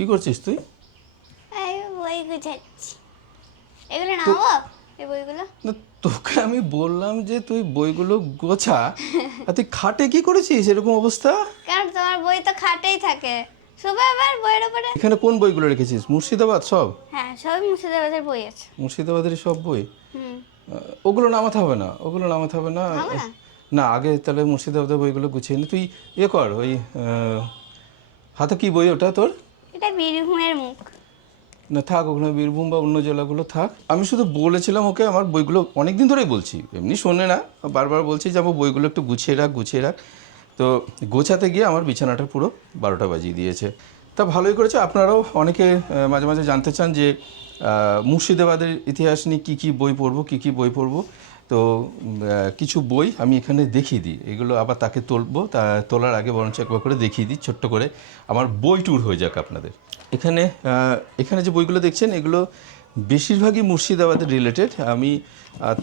কি করছিস তুই? এই বই গুছাচ্ছি। এগুলো নাও, এই বইগুলো। না, তোকে আমি বললাম যে তুই বইগুলো গোছা, আর তুই খাটে কি করেছিস এরকম অবস্থা? কারণ তোমার বই তো খাটেই থাকে, সবাই আবার বইয়ের উপরে। এখানে কোন বইগুলো রেখেছিস? মুর্শিদাবাদ সব? হ্যাঁ, সবই মুর্শিদাবাদের বই আছে। মুর্শিদাবাদের সব বই? হুম। ওগুলো নামাতে হবে না, ওগুলো নামাতে হবে না। হবে না? না, আগে তাহলে মুর্শিদাবাদের বইগুলো গুছিয়ে নি। তুই ইয়ে কর, ওই হাতে কি বই ওটা তোর? এটা বীরভূমের মুখ। না থাক, ওখানে বীরভূম বা অন্য জেলাগুলো থাক। আমি শুধু বলেছিলাম ওকে, আমার বইগুলো অনেক দিন ধরেই বলছি, এমনি শোনে না, বারবার বলছি যে আমার বইগুলো একটু গুছিয়ে রাখ গুছিয়ে রাখ। তো গোছাতে গিয়ে আমার বিছানাটা পুরো 12টা বাজিয়ে দিয়েছে। তা ভালোই করেছে। আপনারাও অনেকে মাঝে মাঝে জানতে চান যে মুর্শিদাবাদের ইতিহাস নিয়ে কী কী বই পড়বো, কী কী বই পড়বো। তো কিছু বই আমি এখানে দেখিয়ে দিই, এগুলো আবার তাকে তুলবো, তা তোলার আগে বরঞ্চ একবার করে দেখিয়ে দিই ছোট্ট করে, আমার বই ট্যুর হয়ে যাক আপনাদের। এখানে এখানে যে বইগুলো দেখছেন এগুলো বেশিরভাগই মুর্শিদাবাদের রিলেটেড। আমি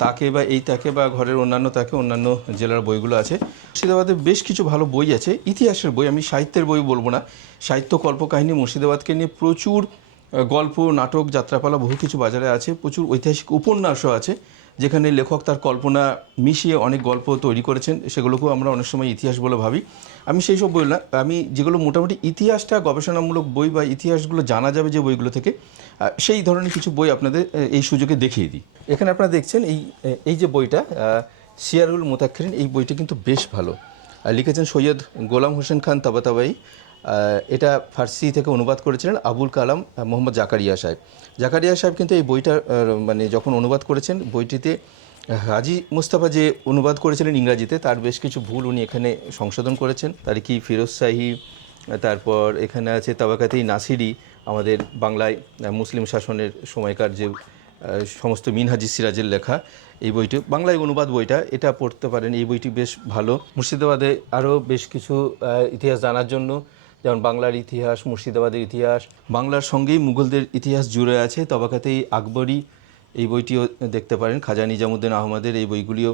তাকে বা এই তাকে বা ঘরের অন্যান্য তাকে অন্যান্য জেলার বইগুলো আছে। মুর্শিদাবাদের বেশ কিছু ভালো বই আছে, ইতিহাসের বই, আমি সাহিত্যের বই বলবো না। সাহিত্য কল্পকাহিনী মুর্শিদাবাদকে নিয়ে প্রচুর গল্প, নাটক, যাত্রাপালা বহু কিছু বাজারে আছে। প্রচুর ঐতিহাসিক উপন্যাসও আছে, যেখানে লেখক তার কল্পনা মিশিয়ে অনেক গল্প তৈরি করেছেন, সেগুলোকেও আমরা অনেক সময় ইতিহাস বলে ভাবি। আমি সেই সব বই না, আমি যেগুলো মোটামুটি ইতিহাসটা গবেষণামূলক বই বা ইতিহাসগুলো জানা যাবে যে বইগুলো থেকে, সেই ধরনের কিছু বই আপনাদের এই সুযোগে দেখিয়ে দিই। এখানে আপনারা দেখছেন এই যে বইটা, সিয়ারুল মুতাক্ষরিন, এই বইটা কিন্তু বেশ ভালো। লিখেছেন সৈয়দ গোলাম হোসেন খান তাবাতাবাই। এটা ফার্সি থেকে অনুবাদ করেছিলেন আবুল কালাম মোহাম্মদ জাকারিয়া সাহেব। জাকারিয়া সাহেব কিন্তু এই বইটা মানে যখন অনুবাদ করেছেন, বইটিতে হাজি মুস্তাফা যে অনুবাদ করেছিলেন ইংরাজিতে, তার বেশ কিছু ভুল উনি এখানে সংশোধন করেছেন। তারিকি ফিরোজ শাহী, তারপর এখানে আছে তাবাকাতেই নাসিরি, আমাদের বাংলায় মুসলিম শাসনের সময়কার যে সমস্ত মিনহাজি সিরাজের লেখা এই বইটি, বাংলায় অনুবাদ বইটা, এটা পড়তে পারেন। এই বইটি বেশ ভালো। মুর্শিদাবাদে আরও বেশ কিছু ইতিহাস জানার জন্য, যেমন বাংলার ইতিহাস, মুর্শিদাবাদের ইতিহাস, বাংলার সঙ্গেই মুঘলদের ইতিহাস জুড়ে আছে, তবাকাতেই আকবরী, এই বইটিও দেখতে পারেন। খাজা নিজামুদ্দিন আহমদের এই বইগুলিও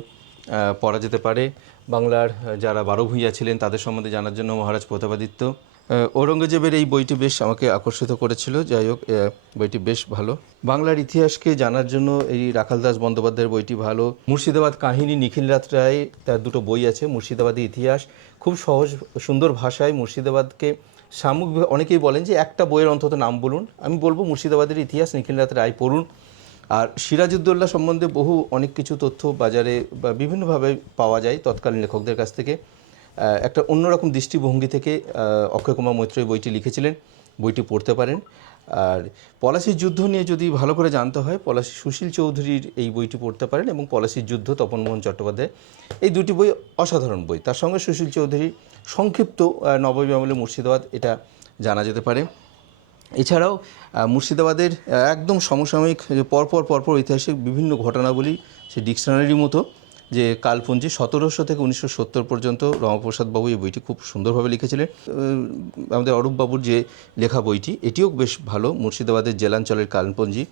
পড়া যেতে পারে। বাংলার যারা 12 ভূঁইয়া ছিলেন তাদের সম্বন্ধে জানার জন্য মহারাজ প্রতাপাদিত্য, ঔরঙ্গজেবের এই বইটি বেশ আমাকে আকর্ষিত করেছিল। যাই হোক, বইটি বেশ ভালো। বাংলার ইতিহাসকে জানার জন্য এই রাখালদাস বন্দ্যোপাধ্যায়ের বইটি ভালো। মুর্শিদাবাদ কাহিনী, নিখিলনাথ রায়, তার দুটো বই আছে। মুর্শিদাবাদী ইতিহাস, খুব সহজ সুন্দর ভাষায় মুর্শিদাবাদকে সামগ্রিক, অনেকেই বলেন যে একটা বইয়ের অন্তত নাম বলুন, আমি বলবো মুর্শিদাবাদের ইতিহাস, নিখিলনাথ রায় পড়ুন। আর সিরাজউদ্দৌলা সম্বন্ধে অনেক কিছু তথ্য বাজারে বা বিভিন্নভাবে পাওয়া যায় তৎকালীন লেখকদের কাছ থেকে। একটা অন্যরকম দৃষ্টিভঙ্গি থেকে অক্ষয় কুমার মৈত্র বইটি লিখেছিলেন, বইটি পড়তে পারেন। আর পলাশির যুদ্ধ নিয়ে যদি ভালো করে জানতে হয়, পলাশী সুশীল চৌধুরীর এই বইটি পড়তে পারেন, এবং পলাশির যুদ্ধ তপনমোহন চট্টোপাধ্যায়, এই দুটি বই অসাধারণ বই। তার সঙ্গে সুশীল চৌধুরীর সংক্ষিপ্ত নববী আমলে মুর্শিদাবাদ, এটা জানা যেতে পারে। এছাড়াও মুর্শিদাবাদের একদম সমসাময়িক পরপর ঐতিহাসিক বিভিন্ন ঘটনাবলী, সে ডিকশনারির মতো, যে কালপঞ্জি 1700 থেকে 1970 পর্যন্ত রমাপ্রসাদ বাবু এই বইটি খুব সুন্দরভাবে লিখেছিলেন। আমাদের অরূপ বাবুর যে লেখা বইটি, এটিও বেশ ভালো, মুর্শিদাবাদের জেলাঞ্চলের কালপঞ্জি,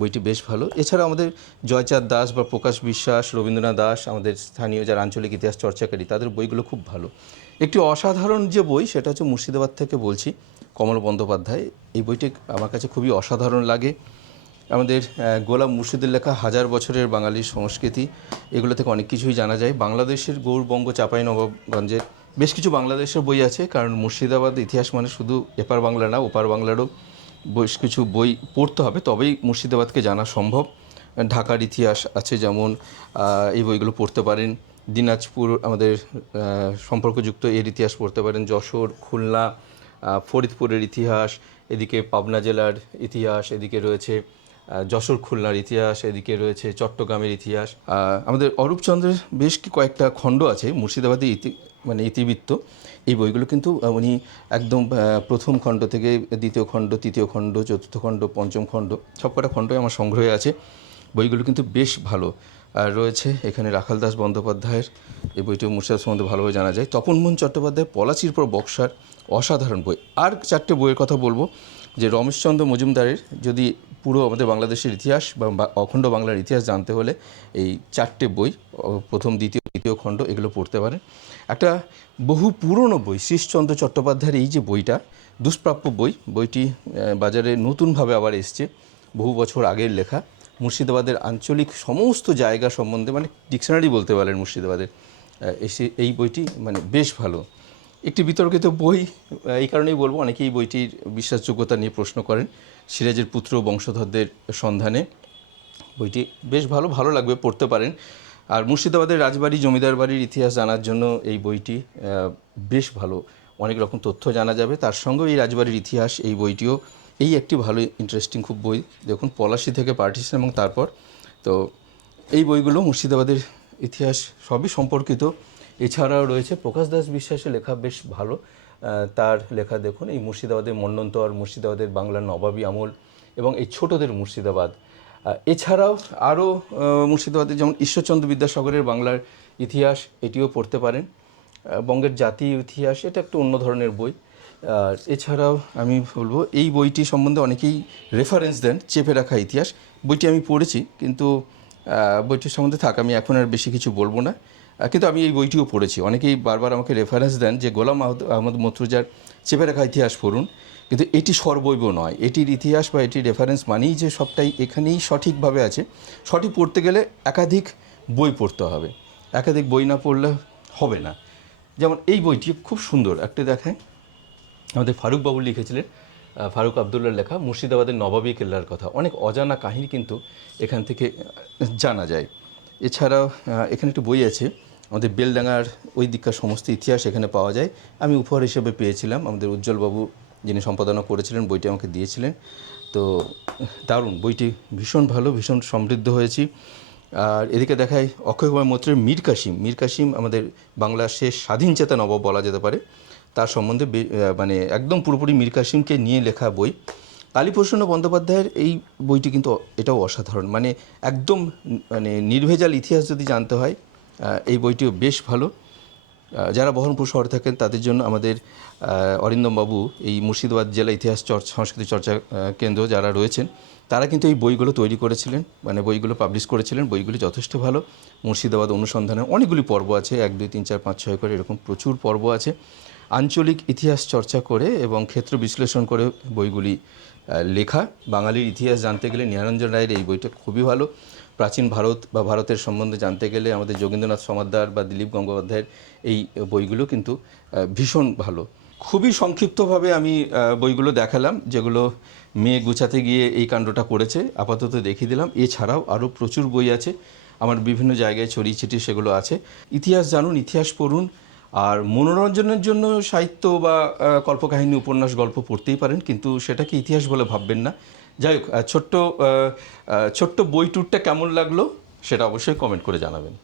বইটি বেশ ভালো। এছাড়া আমাদের জয়চাঁদ দাস বা প্রকাশ বিশ্বাস, রবীন্দ্রনাথ দাস, আমাদের স্থানীয় যারা আঞ্চলিক ইতিহাস চর্চাকারী, তাদের বইগুলো খুব ভালো। একটি অসাধারণ যে বই, সেটা হচ্ছে মুর্শিদাবাদ থেকে বলছি, কমল বন্দ্যোপাধ্যায়, এই বইটি আমার কাছে খুবই অসাধারণ লাগে। আমাদের গোলাম মুর্শিদের লেখা হাজার বছরের বাঙালির সংস্কৃতি, এগুলো থেকে অনেক কিছুই জানা যায়। বাংলাদেশের গৌরবঙ্গ চাঁপাইনবাবগঞ্জের বেশ কিছু বাংলাদেশের বই আছে, কারণ মুর্শিদাবাদ ইতিহাস মানে শুধু এপার বাংলা না, ওপার বাংলারও বেশ কিছু বই পড়তে হবে, তবেই মুর্শিদাবাদকে জানা সম্ভব। ঢাকার ইতিহাস আছে যেমন, এই বইগুলো পড়তে পারেন। দিনাজপুর আমাদের সম্পর্কযুক্ত, এর ইতিহাস পড়তে পারেন। যশোর, খুলনা, ফরিদপুরের ইতিহাস, এদিকে পাবনা জেলার ইতিহাস, এদিকে রয়েছে যশোর খুলনার ইতিহাস, এদিকে রয়েছে চট্টগ্রামের ইতিহাস। আমাদের অরূপচন্দ্রের বেশ কয়েকটা খণ্ড আছে মুর্শিদাবাদী মানে ইতিবৃত্ত, এই বইগুলো কিন্তু উনি একদম প্রথম খণ্ড থেকে দ্বিতীয় খণ্ড, তৃতীয় খণ্ড, চতুর্থ খণ্ড, পঞ্চম খণ্ড, সবকটা খণ্ডই আমার সংগ্রহে আছে। বইগুলো কিন্তু বেশ ভালো। আর রয়েছে এখানে রাখালদাস বন্দ্যোপাধ্যায়ের এই বইটিও মুর্শিদাবাদ সম্বন্ধে ভালোভাবে জানা যায়। তপনমোহন চট্টোপাধ্যায় পলাশির পর বক্সার, অসাধারণ বই। আর 4টে বইয়ের কথা বলবো, যে রমেশচন্দ্র মজুমদারের যদি পুরো আমাদের বাংলাদেশের ইতিহাস বা অখণ্ড বাংলার ইতিহাস জানতে হলে এই 4টে বই, প্রথম দ্বিতীয় তৃতীয় খণ্ড, এগুলো পড়তে পারেন। একটা বহু পুরনো বই শ্রীশচন্দ্র চট্টোপাধ্যায়ের এই যে বইটা, দুষ্প্রাপ্য বইটি বাজারে নতুনভাবে আবার এসছে, বহু বছর আগের লেখা। মুর্শিদাবাদের আঞ্চলিক সমস্ত জায়গা সম্বন্ধে, মানে ডিকশনারি বলতে পারেন মুর্শিদাবাদের, এই বইটি মানে বেশ ভালো। একটি বিতর্কিত বই, এই কারণেই বলবো, অনেকেই এই বইটির বিশ্বাসযোগ্যতা নিয়ে প্রশ্ন করেন। সিরাজের পুত্র বংশধরদের সন্ধানে, বইটি বেশ ভালো লাগবে, পড়তে পারেন। আর মুর্শিদাবাদের রাজবাড়ি জমিদার বাড়ির ইতিহাস জানার জন্য এই বইটি বেশ ভালো, অনেক রকম তথ্য জানা যাবে। তার সঙ্গেও এই রাজবাড়ির ইতিহাস, এই বইটিও এই একটি ভালো ইন্টারেস্টিং খুব বই। দেখুন, পলাশী থেকে পার্টিশন এবং তারপর, তো এই বইগুলো মুর্শিদাবাদের ইতিহাস সবই সম্পর্কিত। এছাড়াও রয়েছে প্রকাশ দাস বিশ্বাসের লেখা, বেশ ভালো। তার লেখা দেখুন, এই মুর্শিদাবাদের মন্বন্তর, মুর্শিদাবাদের বাংলার নবাবী আমল এবং এই ছোটদের মুর্শিদাবাদ। এছাড়াও আরও মুর্শিদাবাদের যেমন ঈশ্বরচন্দ্র বিদ্যাসাগরের বাংলার ইতিহাস, এটিও পড়তে পারেন। বঙ্গের জাতীয় ইতিহাস, এটা একটু অন্য ধরনের বই। আর এছাড়াও আমি বলবো, এই বইটি সম্বন্ধে অনেকেই রেফারেন্স দেন, চেপে রাখা ইতিহাস। বইটি আমি পড়েছি, কিন্তু বইটির সম্বন্ধে আমি এখন আর বেশি কিছু বলবো না। কিন্তু আমি এই বইটিও পড়েছি। অনেকেই বারবার আমাকে রেফারেন্স দেন যে গোলাম আহমদ মর্তুজার চেপে রাখা ইতিহাস পড়ুন, কিন্তু এটি সর্বৈব নয়। এটির ইতিহাস বা এটির রেফারেন্স মানেই যে সবটাই এখানেই সঠিকভাবে আছে। সঠিক পড়তে গেলে একাধিক বই পড়তে হবে, একাধিক বই না পড়লে হবে না। যেমন এই বইটি খুব সুন্দর, একটা দেখায়, আমাদের ফারুক বাবু লিখেছিলেন, ফারুক আবদুল্লার লেখা, মুর্শিদাবাদের নবাবী কেল্লার কথা। অনেক অজানা কাহিনী কিন্তু এখান থেকে জানা যায়। এছাড়াও এখানে একটি বই আছে, আমাদের বেলডাঙ্গার ওই দিককার সমস্ত ইতিহাস এখানে পাওয়া যায়। আমি উপহার হিসেবে পেয়েছিলাম, আমাদের উজ্জ্বলবাবু যিনি সম্পাদনা করেছিলেন বইটি আমাকে দিয়েছিলেন। তো দারুণ, বইটি ভীষণ ভালো, ভীষণ সমৃদ্ধ হয়েছি। আর এদিকে দেখায় অক্ষয় কুমার মৈত্রের মীর কাসিম, আমাদের বাংলার শেষ স্বাধীন চেতা নবাব বলা যেতে পারে, তার সম্বন্ধে মানে একদম পুরোপুরি মীর কাসিমকে নিয়ে লেখা বই। কালীপ্রসন্ন বন্দ্যোপাধ্যায়ের এই বইটি কিন্তু এটাও অসাধারণ, মানে একদম মানে নির্ভেজাল ইতিহাস যদি জানতে হয়, এই বইটিও বেশ ভালো। যারা বহরমপুর শহরে থাকেন তাদের জন্য আমাদের অরিন্দম বাবু, এই মুর্শিদাবাদ জেলা ইতিহাস সংস্কৃতি চর্চা কেন্দ্র যারা রয়েছেন, তারা কিন্তু এই বইগুলো তৈরি করেছিলেন, মানে বইগুলো পাবলিশ করেছিলেন। বইগুলি যথেষ্ট ভালো। মুর্শিদাবাদ অনুসন্ধানের অনেকগুলি পর্ব আছে, 1, 2, 3, 4, 5, 6 করে এরকম প্রচুর পর্ব আছে। আঞ্চলিক ইতিহাস চর্চা করে এবং ক্ষেত্র বিশ্লেষণ করে বইগুলি লেখা। বাঙালির ইতিহাস জানতে গেলে নিহারঞ্জন রায়ের এই বইটা খুবই ভালো। প্রাচীন ভারত বা ভারতের সম্বন্ধে জানতে গেলে আমাদের যোগেন্দ্রনাথ সমাদ্দার বা দিলীপ গঙ্গোপাধ্যায়ের এই বইগুলো কিন্তু ভীষণ ভালো। খুবই সংক্ষিপ্তভাবে আমি বইগুলো দেখালাম, যেগুলো মেয়ে গুছাতে গিয়ে এই কাণ্ডটা করেছে, আপাতত দেখিয়ে দিলাম। এছাড়াও আরও প্রচুর বই আছে আমার, বিভিন্ন জায়গায় ছড়িয়ে ছিটিয়ে সেগুলো আছে। ইতিহাস জানুন, ইতিহাস পড়ুন। আর মনোরঞ্জনের জন্য সাহিত্য বা কল্পকাহিনী, উপন্যাস, গল্প পড়তেই পারেন, কিন্তু সেটাকে ইতিহাস বলে ভাববেন না। যাই হোক, ছোট্ট বই ট্যুরটা কেমন লাগলো সেটা অবশ্যই কমেন্ট করে জানাবেন।